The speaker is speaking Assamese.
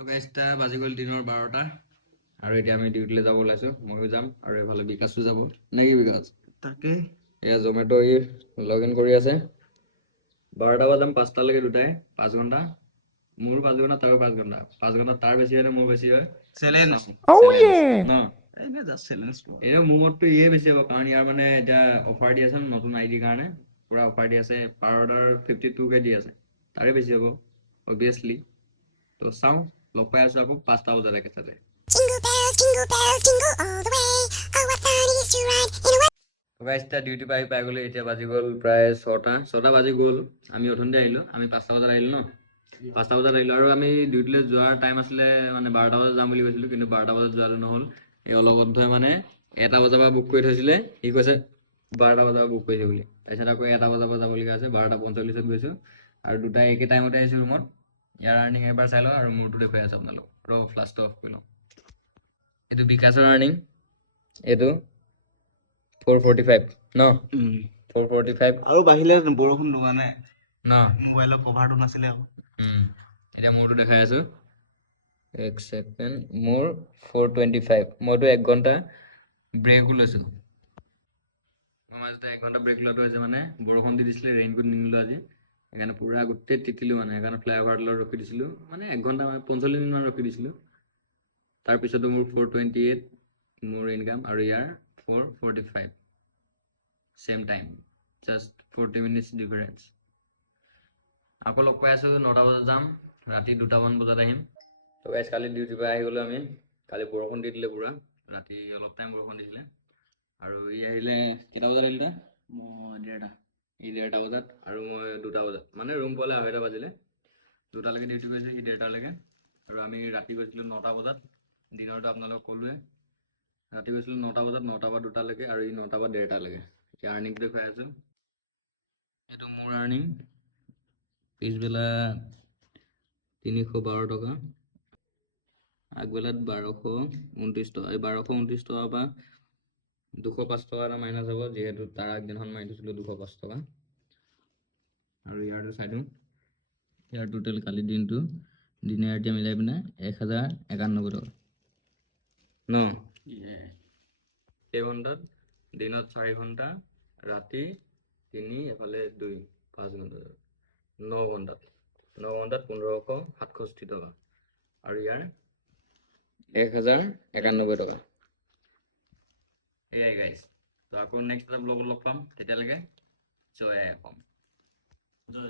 তো গাইজ বাজি গ'ল দিনৰ 12টা আৰু এতিয়া আমি ডিউটিলৈ যাব ওলাইছো ময়ো যাম আৰু এফালে বিকাশো যাব নেকি বিকাশ তাকে এয়া জমেটো লগ ইন কৰি আছে 12টা বজাম 5টালৈকে দুটাই 5 ঘণ্টা মোৰ 5 ঘণ্টা তাৰো 5 ঘণ্টা 5 ঘণ্টা তাৰ বেছি হয় নে মোৰ বেছি হয় চেলেঞ্জ ন এনে জাষ্ট চেলেঞ্জ এনেও মোৰ মতটো ইয়ে বেছি হ'ব কাৰণ ইয়াৰ মানে এতিয়া অফাৰ দি আছে নতুন আইডি কাৰণে পুৰা অফাৰ দি আছে পাৰ অৰ্ডাৰ 52K দি আছে তাৰে বেছি হ'ব অবভিয়াছলি তো চাওঁ লগ পাই আছো আকৌ 5টা বজাত একেচাতে Jingle bells, jingle all the way. Oh, what fun it is to ride in a wet. Guys duty পাই গ'লো এতিয়া বাজি গ'ল প্ৰায় 6টা বাজি গ'ল আমি অথনিতে আহিলোঁ আমি 5টা বজাত আহিলোঁ ন 5টা বজাত আহিলোঁ আৰু আমি ডিউটিলৈ যোৱাৰ টাইম আছিলে মানে 12টা বজাত যাম বুলি কৈছিলোঁ কিন্তু 12টা বজাত যোৱাটো নহ'ল এই অলগন্ধই মানে 1টা বজাৰ পৰা বুক কৰি থৈছিলে সি কৈছে 12টা বজাৰ পৰা বুক কৰিছে বুলি তাৰপিছত আকৌ 1টা বজাৰ পৰা যাবলগীয়া আছে 12:45 গৈছোঁ আৰু দুটাই একে টাইমতে আহিছোঁ ৰুমত ইয়াৰ আৰ্নিং এবাৰ চাই লওঁ আৰু মোৰটো দেখুৱাই আছোঁ আপোনালোক ফ্লাছটো অফ কৰি লওঁ এইটো বিকাশৰ আৰ্নিং এইটো 445 ন 445 আৰু বাহিলে বৰষুণ লগা নাই ন মোবাইলৰ কভাৰটো নাছিলে আকৌ এতিয়া মোৰটো দেখাই আছোঁ এক ছেকেণ্ড মোৰ 425 মইতো 1 ঘণ্টা ব্ৰেকো লৈছোঁ মই মাজতে 1 ঘণ্টা ব্ৰেক লোৱাটো হৈছে মানে বৰষুণ দি দিছিলে ৰেইনকোট নিনিলোঁ আজি সেইকাৰণে পুৰা গোটেই তিতিলোঁ মানে সেইকাৰণে ফ্লাইঅভাৰ তলত ৰখি দিছিলোঁ মানে 1 ঘণ্টা মানে 45 মিনিটমান ৰখি দিছিলোঁ তাৰপিছতো মোৰ 428 মোৰ ইনকাম আৰু ইয়াৰ 445 চেম টাইম জাষ্ট 40 মিনিটছ ডিফাৰেঞ্চ আকৌ লগ পাই আছোঁ 9টা বজাত যাম ৰাতি 2টামান বজাত আহিম তো গাইজ কালি ডিউটিৰ পৰা আহি গ'লোঁ আমি কালি বৰষুণ দি দিলে পুৰা ৰাতি অলপ টাইম বৰষুণ দিছিলে আৰু ই আহিলে কেইটা বজাত আহিলে মই 1:30 ই 1:30 বজাত আৰু মই 2টা বজাত মানে ৰুম পোৱালে 2:30 বাজিলে 2টালৈকে ডিউটি কৰিছোঁ সি 1:30লৈকে আৰু আমি ৰাতি গৈছিলোঁ 9টা বজাত দিনৰটো আপোনালোকক ক'লোৱে ৰাতি গৈছিলোঁ 9টা বজাত 9টাৰ পৰা 2টালৈকে আৰু ই 9টাৰ পৰা 1:30লৈকে এতিয়া আৰ্নিংটো দেখুৱাই আছোঁ এইটো মোৰ আৰ্নিং পিছবেলা 312 টকা আগবেলাত 1229 টকা এই 1229 টকাৰ পৰা 205 টকা এটা মাইনাছ হ'ব যিহেতু তাৰ আগদিনাখন মাৰি থৈছিলোঁ 205 টকা আৰু ইয়াৰটো চাই দিওঁ ইয়াৰ টোটেল কালি দিনটো দিনে ৰাতিয়ে মিলাই পিনে 1091 টকা ন এই ঘণ্টাত দিনত 4 ঘণ্টা ৰাতি 3 এফালে 2 5 ঘণ্টা 9 ঘণ্টাত 1567 টকা আৰু ইয়াৰ 1091 টকা এয়াই গাইজ তো আকৌ নেক্সট এটা ব্লগত লগ পাম তেতিয়ালৈকে জয় অসম